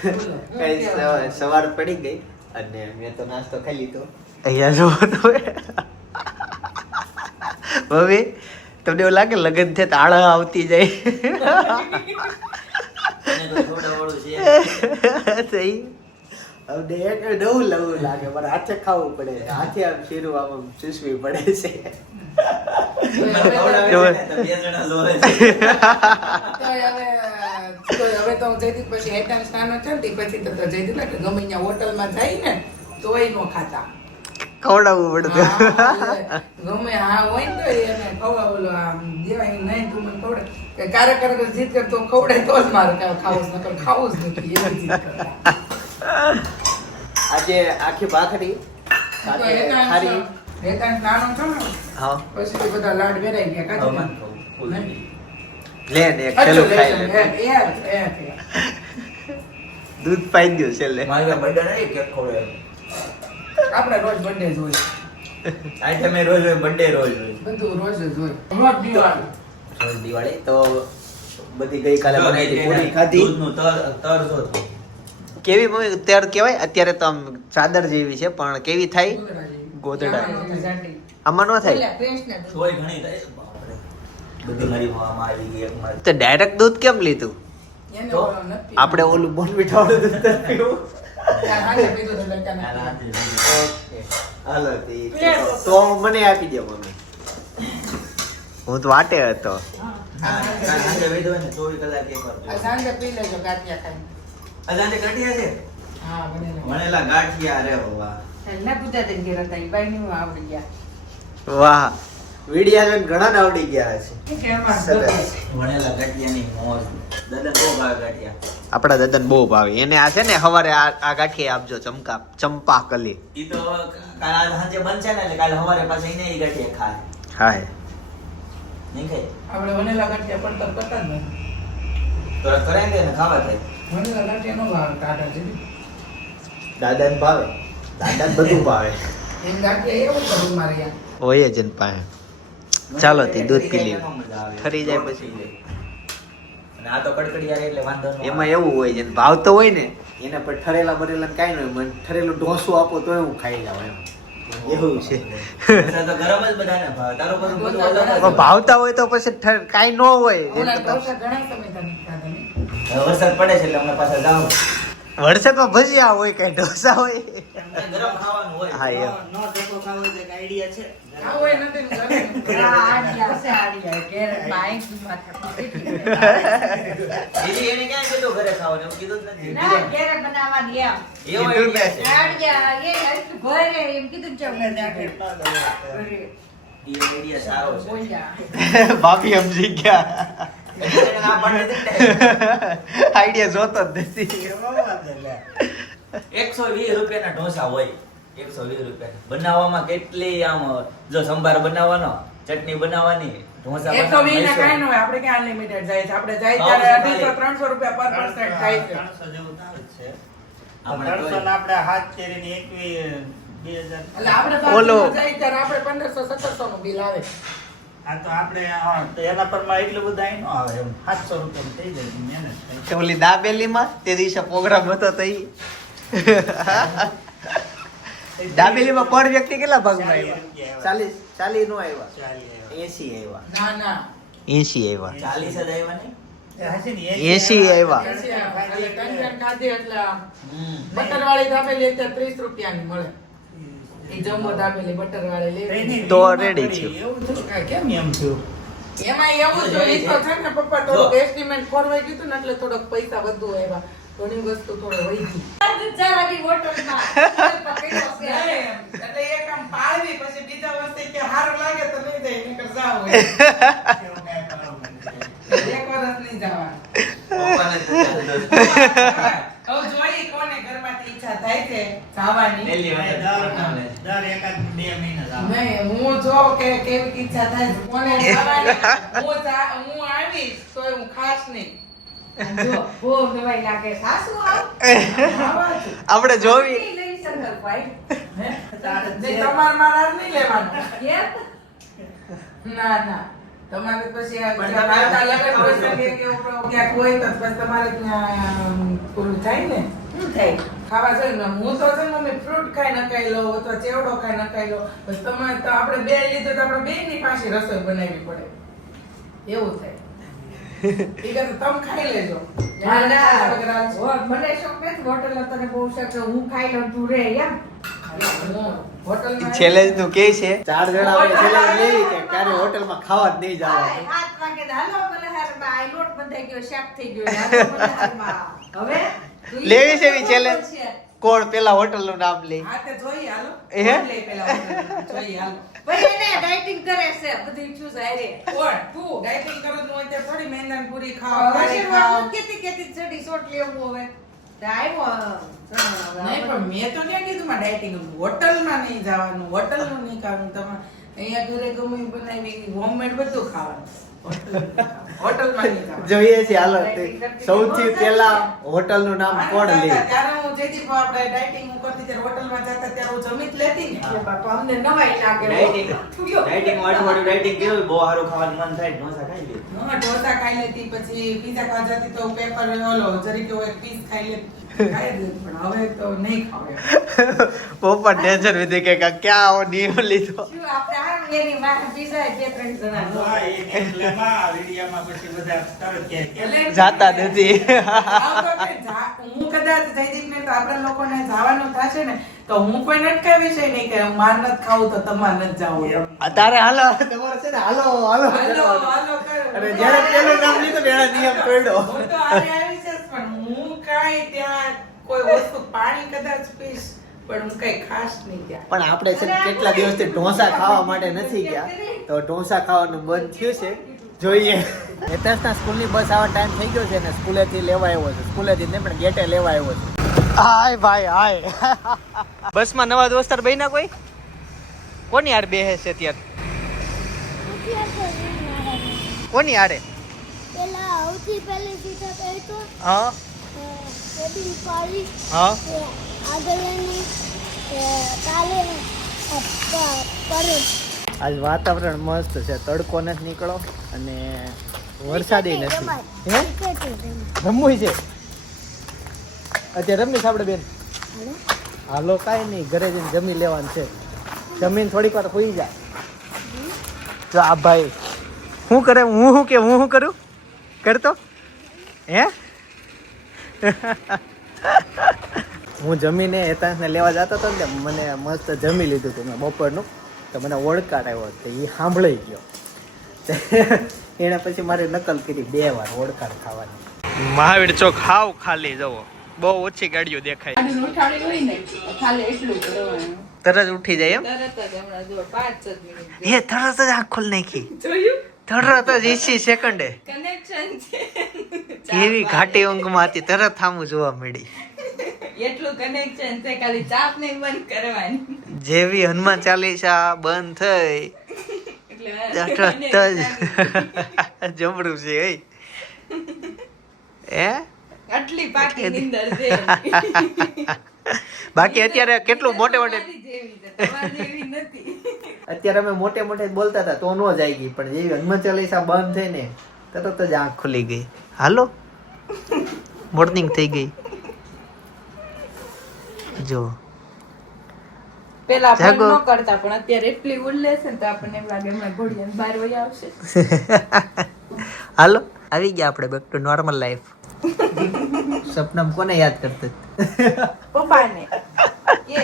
કઈ સવાર પડી ગઈ અને મેં તો નાસ્તો ખાઈ લીધો. અહીંયા જો હવે તમને એવું લાગે લગન છે તાળા આવતી જાય સહી. હવે નવું લવું લાગે મારે હાથે ખાવું પડે, હાથે આમ શીરું આમ ચૂસવી પડે છે. હવે તો જયદીપ પછી હેઠળ સ્નાન છે ને પછી તો જયદીપ ગમે ત્યાં હોટલમાં જાય ને તોય નો ખાતા ખવડાવવું પડતું. ગમે હા હોય ને તો એને ખવડાવું આમ દેવાય નહીં તું મને ખવડાવ ક્યારેક જીત કરતો ખવડાય તો જ મારે ખાવું જ નકર ખાવું જ નથી એવી જીદ કરે. આજે આખી ભાખરી સાથે ખારી હેઠળ સ્નાન છો ને હા પછી બધા લાડ વેરાઈ ગયા કાચી લે ને એક છેલ્લું ખાઈ લે. એ દૂધ પાઈ ગયું છેલ્લે. મારા બર્થડે નહીં કેક ખવડાવે. આપણે રોજ બર્થડે જ હોય, આ તમે રોજ હોય બર્થડે રોજ હોય. બધું રોજ જ હોય. રોજ દિવાળી રોજ દિવાળી તો બધી ગઈકાલે બનાવી પૂરી ખાધી. દૂધનું તર જો. કેવી મમ્મી અત્યારે કહેવાય અત્યારે તો આમ ચાદર જેવી છે પણ કેવી થાય ગોદડા આમાં ન થાય સોય ઘણી થાય. બાપરે. બધી મારી મામા આવી ગઈ એકમાં. તો ડાયરેક્ટ દૂધ કેમ લીધું? એને આપણે ઓલું બોર્નવિટા વાળું દૂધ નથી પીવું. હાલો તો મને આપી દો મમ્મી, હું તો વાટે હતો. સાંજે વૈધો ને 24 કલાક એક વાર પીવો. સાંજે પી લેજો ગાંઠિયા ખાઈને. સાંજે ગાંઠિયા છે. હા બનેલા. વણેલા ગાંઠિયા રે વાહ. ના પૂજા તે ઘેર હતા ઈ બાઈ ની આવડી ગયા. વાહ વિડિયા જોઈને ઘણા ને આવડી ગયા છે. સરસ. વણેલા ગાંઠિયાની મોજ. દાદા બહુ ભાવે ગાંઠિયા. આપણા દાદાને બહુ ભાવે એને. આ છે ને હવારે આ ગાંઠિયા આપજો ચંપા કલી. ઈ તો કાલ સાંજે બનશે ને એટલે કાલ સવારે પાછા એને ઈ ગાંઠિયા ખાય. હા હે નહીં ખાય આપણે વનેલા ગાંઠિયા પડતર કરતા જ નહીં. તો કરાઈ દે ને ખાવા થાય. વનેલા ગાંઠિયા નો ભાવે કાઢા છે. દાદાને ભાવે, દાદાને બધું ભાવે. એમ ગાંઠિયા એવું કરું મારે યાર. હોય જ ને પાસે. ચાલો તે દૂધ પી લઈએ. મજા આવે. ઠરી જાય પછી. અને આ તો કડકડિયા રે એટલે વાંધો ન આવે. એમાં એવું હોય છે ભાવતો હોય ને એના પર ઠરેલા બરેલા કાંઈ ન હોય. મને ઠરેલું ઢોસું આપો તો હું ખાઈ જાઉં એમ એવું છે. વરસાદ તો ગરમ જ બધાને ભાવે. તારું બધું બધું અલગ જ પણ ભાવતા હોય તો પછી કાંઈ ન હોય. ઓલા ઢોસા ઘણા સમય થી ખાધા નહીં. હવે વરસાદ પડે છે એટલે અમે પાછા જાવ. વરસાદમાં ભજીયા હોય કઈ ઢોસા હોય. ગરમ ખાવાનું હોય. હા એમ. નો ટેકો ખાવો છે એક આઈડિયા છે. આ હોય નથી ને ઘરે. આ આડિયા છે આડિયા કે બાઈક માથા. દીદી એને ક્યાં કીધું ઘરે ખાવાનું એવું કીધું જ નથી. ના ઘેરે બનાવવાની એમ એવો idea છે. આડિયા એ એટલું ઘરે એમ કીધું છે હું નાખે ઈ idea સારો છે. બોલ્યા. ભાભી સમજી ગયા. એટલે એને ના પાડી દીધી ને. આઈડિયા જોતો જ નથી. 120 રૂપિયાના ઢોસા હોય. 120 રૂપિયા બનાવવામાં કેટલી આમ જો સંભાર બનાવવાનો, ચટણી બનાવવાની, ઢોસા 120 ના કાંઈ ન હોય. આપણે ક્યાં અનલિમિટેડ જાય છે. આપણે જાય ત્યારે 200-300 રૂપિયા પર પર્સન થાય છે. 300 જેવું થાય જ છે. આપણે 300 ને આપણે હાથ ચેરીને 21,000 એટલે આપણે તો ઓલો. જાય ત્યારે આપણે 1500-1700 નું બિલ આવે. આ તો આપણે હા, તો એના પરમાં એટલું બધું અહીં ન આવે એમ 700 રૂપિયા થઈ જાય મહેનત થાય. તે ઓલી દાબેલીમાં તે દિવસે પ્રોગ્રામ હતો તો ઈ દાબેલીમાં પર વ્યક્તિ કેટલા ભાગમાં આવ્યા? 40 નો આવ્યા, 80 આવ્યા, ના ના 80 આવ્યા, 40 જ આવ્યા ને. એ હશે ને 80 આવ્યા. એટલે કંજન ખાધી એટલે બટર વાળી દાબેલી અત્યારે 30 રૂપિયાની મળે. એ જમ્બો દાબેલી બટર વાળી લેવી. એની તો રીત ready પડી. છું. એવું થયું કે કેમ એમ થયું? એમાં એવું જો ઈ તો છે ને પપ્પા થોડુંક એસ્ટિમેટ ખોરવાઈ ગયું હતું ને એટલે થોડોક પૈસા વધુ આવ્યા. ઘણી વસ્તુ થોડો વહી ગઈ. જવાની હોટલમાં પકડ્યો છે એટલે એક આમ પાળવી પછી બીજા વર્ષે કે સારું લાગે તો લઈ જાય નકર જાવ એવું મેં કરવું નથી. એક વર્ષ નહીં જવાનું. પપ્પાને તો ચાલ દો. હવે જોઈ કોને ઘરમાંથી ઈચ્છા થાય છે જવાની. પહેલી દર વખત બનાવે. દર એકાદ 2 મહિના જાવ. નહીં હું જો કે કેવી ઈચ્છા થાય છે કોને જવાની. હું આવીશ તોય હું ખાસ નહીં. જો બહુ નવાઈ લાગે સાસુ આવ આવા જ. આપણે જોવી લઈ સંકલ્પભાઈ હે? નહીં, તમારે મારા હાથ નહીં લેવાનું. કેમ ના ના તમારે પછી આ પણ જ્યાં તમારે- વાર્તા લગન પ્રસંગે કે એવું ક્યાંક હોય તો પછી તમારે ત્યાં પેલું થાય ને શું થાય? ખાવા જોઈએ ને. હું તો છે ને મમ્મી ફ્રૂટ ખાઈ નકાઈ લઉં અથવા ચેવડો ખાઈ નકાઈ લઉં. પછી તમારે તો આપણે બે લીધું તો આપણે બેયની પાસે રસોઈ બનાવવી પડે એવું થાય. ઈ કહે તો તમે ખાઈ લેજો. ના, ના. વગર હાલશે. મને શોખ નથી હોટલનો, તને બહુ શોખ છે. હું ખાઈ લઉં, તું રહે એમ. હું હોટલમાં ચેલેન્જ નું કે છે 4 જણા આપણે ચેલેન્જ લેવી કે ક્યારે હોટલમાં ખાવા જ નહીં હાય, જવાનું. 7 વાગે તો હાલો મલ્હારમાં, આ લોટ બંધાઈ ગયો, શાક થઈ ગયું, હાલો મલ્હારમાં. હવે તું ઈ લેવી છે એવી બહુ challenge? છે. કોણ પેલા હોટલ નું નામ લે? હા તે જોઈએ હાલો. હે? લે પેલા હોટલમાં. જોઈએ હાલો. ભાઈ એને ડાયટિંગ કરે છે, બધું choose હારે. કોણ? તું ડાયટિંગ કરો તો અત્યારે થોડી મેંદાની પૂરી ખાઓ, હવે ખારી છે ખાઓ. હું કેતી ચડી શોટ લેવું હવે. તો આવ્યો. નહીં પણ મેં તો ક્યાં કીધું માં ડાયટિંગ હોટલમાં નહીં જવાનું, હોટલનું નહીં ખાવાનું. તમારે અહીંયા ઘરે ગમે એ બનાવી હોમમેડ બધું ખાવાનું. હોટલમાં નહીં ખાવાનું. જોઈએ છે હાલો સૌથી પેલા હોટલ નું નામ કોણ લે? ત્યારે હું જેથી આપણે ડાયટિંગ હું કરતી ત્યારે હોટલમાં જતા ત્યારે હું જમી જ લેતી ને. એ બાપા અમને નવાઈ લાગે. ડાયટિંગ વાળું ડાયટિંગ કેવું બહુ સારું ખાવાનું મન થાય ઢોસા ખાઈ લે. હા, ઢોસા ખાઈ લેતી, પછી પીઝા ખાવા જતી તો પેપર ઓલો જરીક એવો એક પીસ ખાઈ લેતી. ખાઈ જ લેતી, પણ હવે તો નહીં ખાવ એમ. પોપટ ટેન્શન વિધી કે ક્યાં આવો નિયમ લીધો. શું આપણે આ એની વાહ બીજા 2-3 જણા હા, એ નેકલેમાં, આ વિડીયામાં પછી બધા તરત કહે કે એટલે જાતા નથી. આમ તો કે હું કદાચ જયદીપને તો આપણા લોકોને જવાનું થશે ને તો હું કોઈ અટકાવી છે નહીં કે માર નથી ખાવું તો તમારે નથી જાવું એમ. તારે હાલો તમારે છે ને હાલો હાલો હાલો, હાલો કરો. અને જ્યારે પેલું નામ લીધું ને એના નિયમ પડ્યો. હું તો આને આવી જઈશ, પણ હું કાંઈ ત્યાં કોઈ વસ્તુ પાણી કદાચ પીશ પણ હું કઈ ખાસ નહીં ત્યાં. પણ આપણે છે ને કેટલા દિવસથી ઢોસા ખાવા માટે નથી ગયા તો ઢોસા ખાવાનું બંધ થયું છે. જોઈએ હેતસના સ્કૂલની બસ આવા ટાઈમ થઈ ગયો છે ને સ્કૂલેથી લેવા આવ્યો છે. સ્કૂલેથી નહીં પણ ગેટે લેવા આવ્યો છે. હાય ભાઈ હાય. બસમાં નવા દોસ્તાર બન્યા કોઈ? કોની યાર બેહે છે અત્યારે? કોની યારે? પેલા સૌથી પહેલી સીટ હતી તો હા બેબી પાડી હા આગળની કાલે પર આજ વાતાવરણ મસ્ત છે. તડકો નથી નીકળો અને વરસાદી નથી. હે રમવું છે અત્યારે રમીશ આપણે બેન? હાલો કાંઈ નહીં, ઘરે જઈને જમી લેવાનું છે. જમીન થોડીક વાર હોઈ જાય. જો આ ભાઈ શું કરે? હું શું કરું? કરતો હે? હું જમીને હેતાંશને લેવા જતો હતો ને મને મસ્ત જમી લીધું હતું મેં બપોરનું, તો મને ઓળખાટ આવ્યો તો એ સાંભળાઈ ગયો. એણે પછી મારી નકલ કરી 2 વાર ઓળખાટ ખાવાની. મહાવીર ચોક હાવ ખાલી જવો, બહુ ઓછી ગાડીઓ દેખાય. ગાડીને ઉઠાડી હોય ને ખાલી એટલું કરવાનું. તરત ઉઠી જાય એમ? તરત જ હમણાં જો 5 જ મિનિટ એ તરત જ આંખ ખોલી નાખી. જોયું તરત જ 80 સેકન્ડે કનેક્શન છે. કેવી ઘાટી ઊંઘમાં હતી, તરત થામું જોવા મળી. એટલું કનેક્શન છે, ખાલી ચાપ નહીં બંધ કરવાની જેવી હનુમાન ચાલીસા બંધ થઈ તરત જ જબરું છે એ. હે આટલી પાકી નીંદર છે. બાકી અત્યારે કેટલું મોટે મોટે તમારી જેવી છે, તમારી જેવી નથી. અત્યારે અમે મોટે મોટે બોલતા હતા તો નો જાય ગઈ, પણ જેવી હનુમાન ચાલીસા બંધ થઈ ને તરત જ આંખ ખુલી ગઈ. હાલો મોર્નિંગ થઈ ગઈ. જો પેલા જાગો. ન કરતા પણ અત્યારે એટલી ઉલ્લે છે ને તો આપણને એમ લાગે હમણાં ઘોડિયાને 12 વાગે આવશે. હાલો આવી ગયા આપણે બેક ટુ નોર્મલ લાઈફ. સપનમ કોને યાદ કરતા? પપ્પાને એ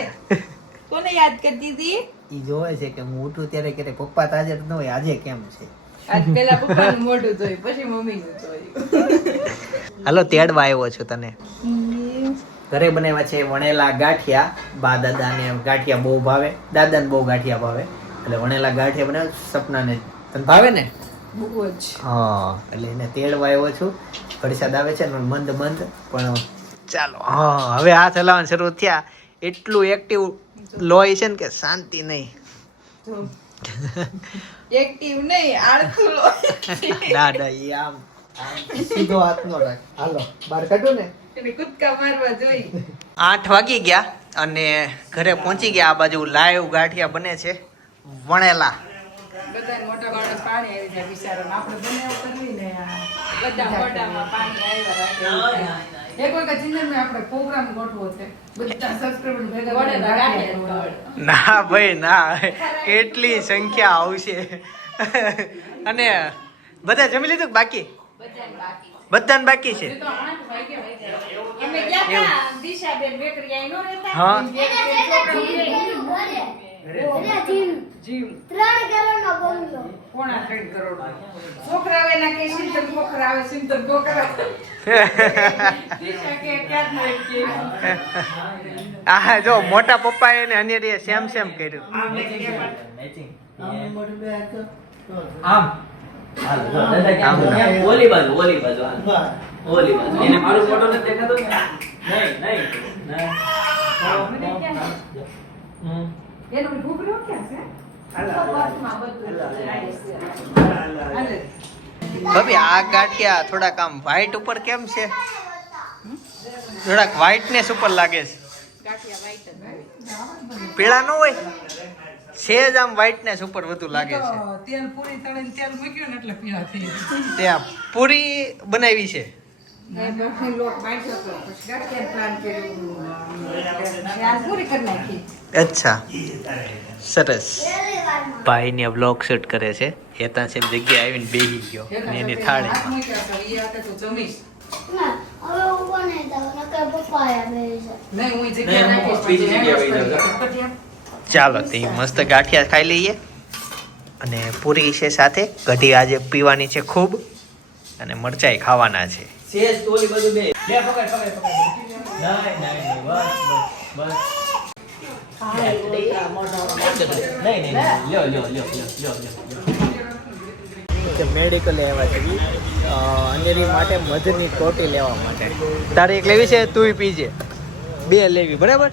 કોને યાદ કરતી હતી? ઈ જોવે છે કે હું ઉઠું ત્યારે કે પપ્પા તો હાજર ન હોય, આજે કેમ છે? આજ પેલા પપ્પાનું મોઢું જોયું પછી મમ્મીનું જોયું. હાલો તેડવા આવ્યો છું તને. ઘરે બનાવ્યા છે વણેલા ગાંઠિયા. બા દાદાને ગાંઠિયા બહુ ભાવે, દાદાને બહુ ગાંઠિયા ભાવે, એટલે વણેલા ગાંઠિયા બનાવ્યા. સપનાને તને ભાવે ને? બહુ જ. હા એટલે એને તેડવા આવ્યો છું. વરસાદ આવે છે ને મંદ મંદ, પણ ચાલો હા હવે હાથ હલાવવાનું શરૂ થયા. એટલું એક્ટિવ લોહી છે ને કે શાંતિ નહીં. એક્ટિવ નહીં, આળખું ના ના એ આમ સીધો હાથ નો રાખ. હાલો બહાર કાઢું ને. એને કૂદકા મારવા જોઈ. 8 વાગી ગયા અને ઘરે પહોંચી ગયા. આ બાજુ લાઈવ ગાંઠિયા બને છે વણેલા. બધાને મોટા મોટા પાણી આવી જાય બિચારાને. આપણે બનાવ કરવી ને આ બધા મોઢામાં પાણી આવ્યા રાખે. એક વખત જિંદગીમાં આપણે પ્રોગ્રામ ગોઠવો છે બધા સબસ્ક્રાઇબર ભેગા વડે થઈને રાખે રાખીએ. ના ભાઈ ના, કેટલી સંખ્યા આવશે. અને બધા જમી લીધું કે બાકી? બધાને બાકી. બધાને બાકી છે. એ તો 8 વાગે વાગ્યા. અમે ગયા તા દિશાબેન બેકરી આઈ નો રહેતા. હા. જીવ 3 કરોડનો બંગલો. 3.5 કરોડ. છોકરા આવે ના કે સિંતર કોકરા આવે સિંતર કોકરા. દિશા કે ક્યાં થાય કે આ જો મોટા પપ્પા એને અનેરીએ સેમ કર્યું. મેચિંગ આમ હાલ જો દાદા કેમ છે? ઓલી બાજુ હાલ. ઓલી બાજુ એને મારું ફોટો નથી દેખાતો ને? નહીં એનું ઘૂઘરો ક્યાં છે? બસમાં બધું રાઈસ છે. હાલે. ભાભી આ ગાંઠિયા થોડાક આમ વ્હાઈટ ઉપર કેમ છે? થોડાક વ્હાઈટનેસ ઉપર લાગે છે. ગાંઠિયા વાઈટ જ આવે. પીળા ન હોય, સેજ આમ વ્હાઈટનેસ ઉપર વધુ લાગે છે. તો તેલ પૂરી તળીને તેલ મૂક્યું ને એટલે પીળા થઈ ગયા. ત્યાં પૂરી બનાવી છે. એ લોટની લોટ બાંધ્યો તો પછી ગાંઠિયા પ્લાન કર્યું. આ પૂરી કરી નાખી. અચ્છા, સરસ. ભાઈ ને બ્લોગ શૂટ કરે છે. એતા છે જગ્યાએ આવીને બેહી ગયો અને એની થાળી હાથ મૂક્યા તો ઈ હાથે તું જમીશ. ના, હવે હું બનાવી દઉં. નકર પપ્પા આયા બે છે. નહીં હું નહીં, જગ્યા હું નાખીશ બીજી પછી જગ્યાએ હેન્ડવોશ વહી કરી દઉં. ચાલો તે મસ્ત ગાંઠિયા ખાઈ લઈએ અને પૂરી છે સાથે કઢી આજે પીવાની છે ખૂબ અને મરચાઈ ખાવાના છે. સેજ તો ઓલી બાજુ બે લે પકડ નહીં બસ નહીં લ્યો મેડિકલ લેવા જવી અંધેરી માટે મધની ટોટી લેવા માટે. તારે એક લેવી છે, તું પીજે. 2 લેવી, બરાબર?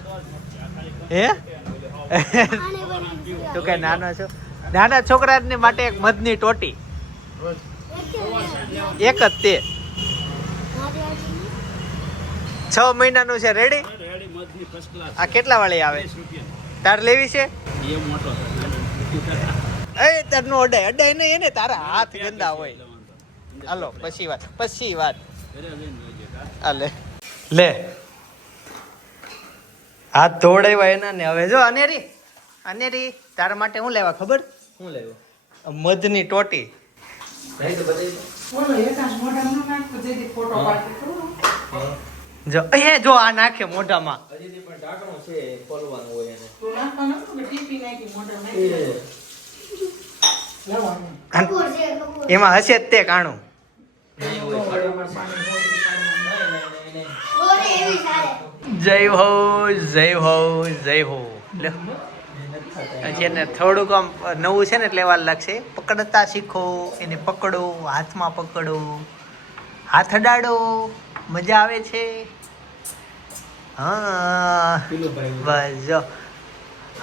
હે આને બનાવી તું કઈ નાનો છો? નાના છોકરાને માટે એક મધની ટોટી, એક જ તે 6 મહિનાનું છે. રેડી? આ કેટલા વાળી આવે? તાર લેવી છે? એ તારનો અડાય નહીં એને, તારા હાથ ગંદા હોય. હાલો પછી વાત. આ લે હાથ ધોવડાવ્યા એના ને. હવે જો અનેરી તારા માટે હું લેવા ખબર? શું લેવું? મધની ટોટી. નહીં તો બતાવી દો. બોલો એકાંશ મોઢામાં ન નાખ તો જેથી ફોટો પાડી કરું. જો આ નાખે મોઢામાં. હજી પણ ઢાંકણું છે ખોલવાનું હોય એને. તું નાખવાનો કે ટીપી નાખી મોઢામાં નાખી. લેવાનું. કપૂર છે, કપૂર. એમાં હશે જ તે કાણું. નહીં હોય મોઢામાં પાણી હોય તો પાણી નહીં. બોલે એવી ચાલે. જય હો. લ્યો. પછી એને થોડુંક આમ નવું છે ને એટલે વાર લાગશે. પકડતા શીખો, એને પકડો, હાથમાં પકડો, હાથ અડાડો, મજા આવે છે. હા બસ જો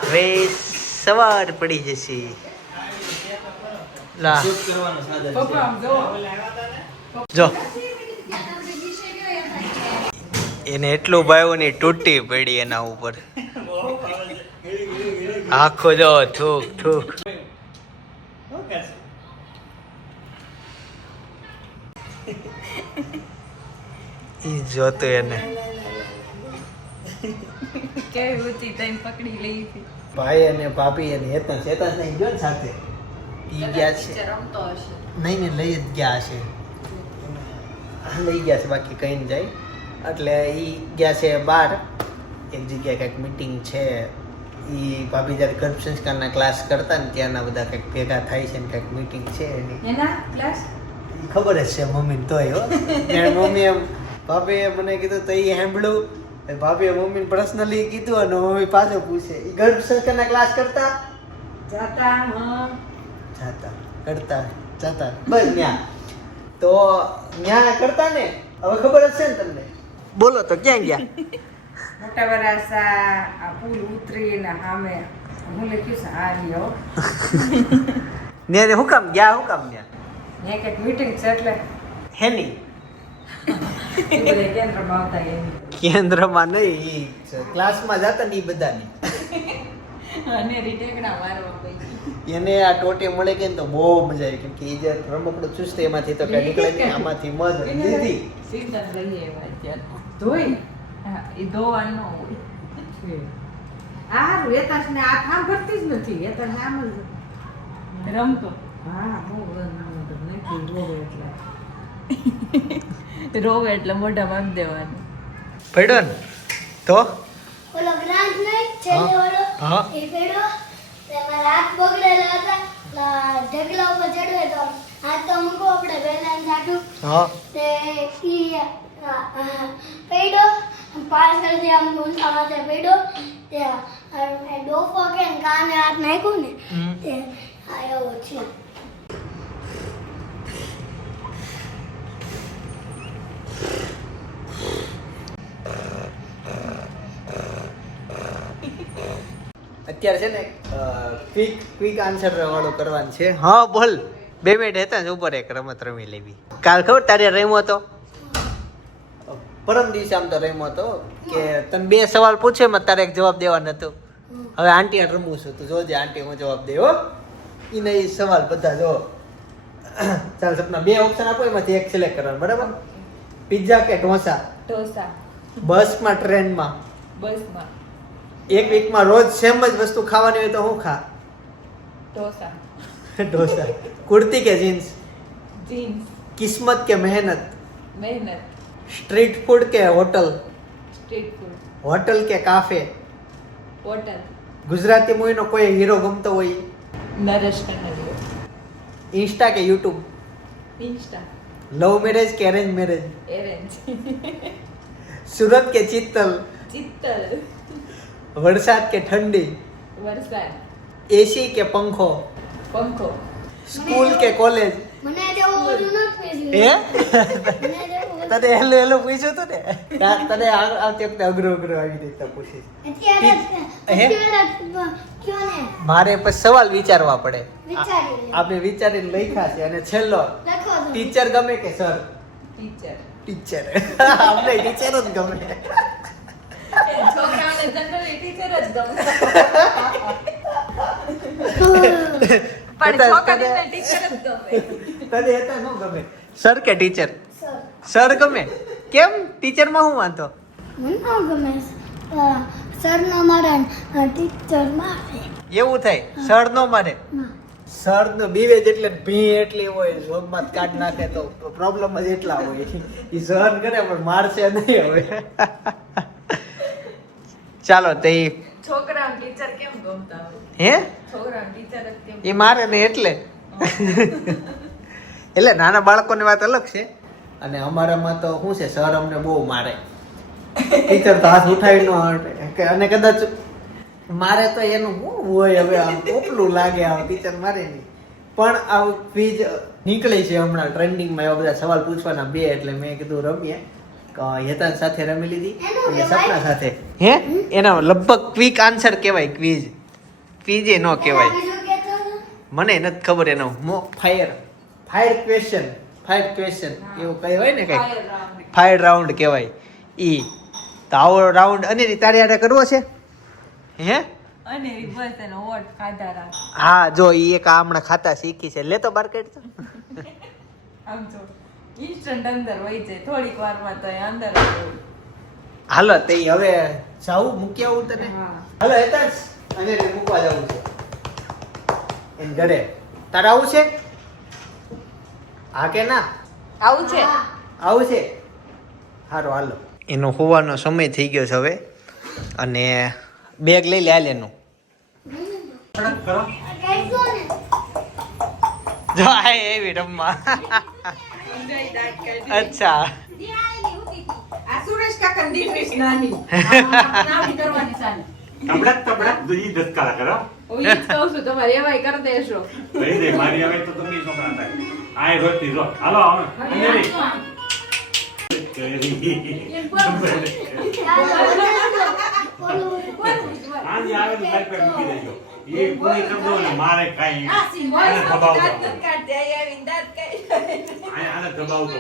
હવે સવાર પડી જશે. લા શૂટ કરવાનું સાધન પપ્પા છે. આમ જોવો. જો એને એટલું ભાવ્યું ને તૂટી પડી એના ઉપર. આખો જો ઠૂક ઈ જોતો એને. કેવી ઊંચી ટાઈમ પકડી લઈ હતી. ભાઈ અને ભાભી અને હેતા નહીં ગયો ને સાથે. ઈ ગયા છે. નીચે રમતો હશે. નહીં ને લઈ જ ગયા છે. લઈ ગયા છે, બાકી કઈ ન જાય. એટલે ઈ ગયા છે બહાર એક જગ્યાએ કંઈક મીટિંગ છે. ઈ ભાભી જ્યારે ગર્ભ સંસ્કારના ક્લાસ કરતા ને ત્યાંના બધા કંઈક ભેગા થાય છે ને કંઈક મીટિંગ છે એની. એના ક્લાસ ઈ ખબર જ છે મમ્મીને તોય હો. ત્યારે મમ્મીએ ભાભીએ મને કીધું તો એ સાંભળ્યું. ભાભીએ મમ્મીને પર્સનલી કીધું અને મમ્મી પાછો પૂછે ઈ ગર્ભ સંસ્કારના ક્લાસ કરતા જાતા બસ ન્યા. તો ન્યા કરતા ને હવે ખબર જ છે ને તમને. બોલો તો ક્યાં ગયા? મોટા વરાસા આ પુલ ઉતરીને સામે હું લખ્યું છે આ લ્યો ને હું કામ ગયા? હું કામ ન્યા? ને એક મીટિંગ છે એટલે હેની એ બધા કેન્દ્રમાં આવતા એની કેન્દ્રમાં નહીં, ઈ ક્લાસમાં જતા ને ઈ બધાની. અને રીટેકડા મારવા પડી. એને આ ટોટી મળી ગઈ ને તો બહુ મજા આવી કેમ કે એ જે રમકડું ચુસ્ત એમાંથી તો કઈ નીકળે નહીં આમાંથી મધ લીધી સીધા લઈએ એવા અત્યારે. ધોઈ? હા, ઈ ધોવાનું ન હોય. હારું, હેતાશને આ થામ ભરતી જ નથી. હેતાશ આમ જ રમતો. હા, બહુ રમતો. નથી રોવે એટલે મોઢામાં આમ દેવાનું. પડ્યો ને તો ઓલો ગ્રાન્ટ નહીં છેલ્લે વાળો હા. એ પેડો તેમાં હાથ બગડેલા હતા ઢગલા ઉપર ચડવે તો હાથ તો મૂકો આપણે બેલેન્સ હાટું હા તે ઈ પેડો પાછળથી આમ ઊંચા માથે પેડો તે ડોફો કે કાને હાથ નાખ્યું ને તે આ એવો છે. અત્યારે છે ને ક્વિક આન્સર વાળો કરવાનું છે હા બોલ 2 મિનિટ હતા ને ઉપર એક રમત રમી લેવી કાલ ખબર તારે રમ્યો હતો પરમ દિવસે આમ તો રમ્યો હતો કે તને 2 સવાલ પૂછે એમાં તારે એક જવાબ દેવાનો હતો હવે આંટી હારે રમવું છું તું જોજે આંટી હું જવાબ દે હો ઈને એ સવાલ બધા જો ચાલ સપના 2 ઓપ્શન આપો એમાંથી એક સિલેક્ટ કરવાનું બરાબર પિઝા કે ઢોસા ઢોસા. બસમાં ટ્રેનમાં બસમાં. એક વીકમાં રોજ સેમ જ વસ્તુ ખાવાની હોય તો હું ખા ઢોસા. ઢોસા કુર્તી કે જીન્સ જીન્સ. કિસ્મત કે મહેનત મહેનત. સ્ટ્રીટ ફૂડ કે હોટલ સ્ટ્રીટ ફૂડ. હોટલ કે કાફે હોટલ. ગુજરાતી મૂવીનો કોઈ હીરો ગમતો હોય નરેશ કનોડિયા. ઇન્સ્ટા કે યુટ્યુબ ઇન્સ્ટા. લવ મેરેજ કે અરેન્જ મેરેજ એરેન્જ. સુરત કે ચિત્તલ ચિત્તલ. વરસાદ કે ઠંડી વરસાદ. એસી કે પંખો પંખો. સ્કૂલ કે કોલેજ મને જેવું બધું નથી હે મને જેવું તને હેલો હેલો પૂછ્યું હતું ને તને આવતી વખતે અઘરું આવી રીતે પૂછીશ અત્યારે કયો ને મારે પછી સવાલ વિચારવા પડે વિચારી લે. આપણે વિચારીને લખ્યા છે અને છેલ્લો લખો તો. ટીચર ગમે કે સર ટીચર. ટીચર આપણે ટીચર જ ગમે છોકરાઓને જનરલી ટીચર જ ગમે. પણ છોકરીને ટીચર જ ગમે. તને હતા ન ગમે સર કે ટીચર સર સર ગમે કેમ ટીચરમાં શું વાંધો મને ન ગમે સર નો મારે ટીચર મારે એવું થાય સર નો મારે ના. સર નો બીવે એટલે ભી એટલી હોય જોગમાં કાઢ નાખે તો પ્રોબ્લેમ જ એટલા હોય ઈ સહન કરે પણ મારશે નહીં હવે ચાલો તે છોકરાઓને ટીચર કેમ ગમતા હોય? હે છોકરાઓને ટીચર જ કેમ એ મારે ને એટલે એટલે નાના બાળકોની વાત અલગ છે અને અમારામાં તો શું છે સર અમને બહુ મારે ટીચર તો હાથ ઉઠાવી ન હટે અને કદાચ મારે તો એનું શું હોય હવે આમ પોપલું લાગે આ ટીચર મારે નહીં પણ આ ક્વિઝ નીકળી છે હમણાં ટ્રેન્ડિંગમાં એવા બધા સવાલ પૂછવાના 2 એટલે મેં કીધું રમીએ હેતાન સાથે રમી લીધી અને સપના સાથે હે એના લગભગ ક્વિક આન્સર કહેવાય ક્વિઝ ક્વિઝ એ ન કહેવાય બીજું કહેતો હતો? મને નથી ખબર એનો ફાયર ક્વેશ્ચન એવું કઈ હોય ને કઈ ફાયર રાઉન્ડ. ફાયર રાઉન્ડ કહેવાય ઈ તો આવો રાઉન્ડ અને તારી હારે કરવો છે હે અને બસ એનો વોટ ખાધા રાખ. હા જો ઈ એક આ હમણાં ખાતા શીખી છે લે તો બાર કાઢ તો આમ જો ઇન્સ્ટન્ટ અંદર વહી જાય થોડીક વારમાં તો એ અંદર જ હોય. હાલો તે હવે જાવું મૂકી આવું તને હા. હાલો હેતાંશ અને એને મૂકવા જવું છે એન ઘરે તારે આવું છે હા કે ના આવું છે. હા. આવું છે હારો હાલો એનો હોવાનો સમય થઈ ગયો છે હવે અને બેગ લઈ લે હાલ એનું કહેશો ને જો આ એવી રમવા અચ્છા આ સુરેશ કાકાની દીકરી છે નાની. નાની કરવાની ચાલે. તબડક દૂધી ધસકારા કરો હું ઈ જ કહું છું તમારે એવાય કરી દેશો. લઈ દે મારી આવે તો તમે છોકરા થાય આય રોતી રો હાલો આવો અંજલિ આની આવે તો લાઈક પર મૂકી દેજો એ કોઈ કરદો ને મારે કાઈ આને દબાવતો આને દબાવતો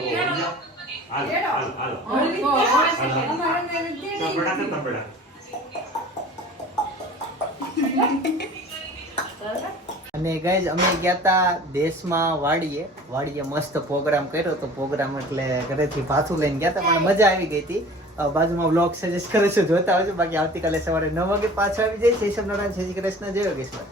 હાલો તબડા અને ગાઈઝ અમે ગયા હતા દેશમાં વાડીએ મસ્ત પ્રોગ્રામ કર્યો તો પ્રોગ્રામ એટલે ઘરેથી ભાથું લઈને ગયા હતા પણ મજા આવી ગઈ હતી બાજુમાં બ્લોગ સજેસ્ટ કરું છું જોતા આવજો બાકી આવતીકાલે સવારે 9 વાગે પાછો આવી જાય જય શ્રી નારાયણ જય શ્રી કૃષ્ણ જય યોગેશ્વર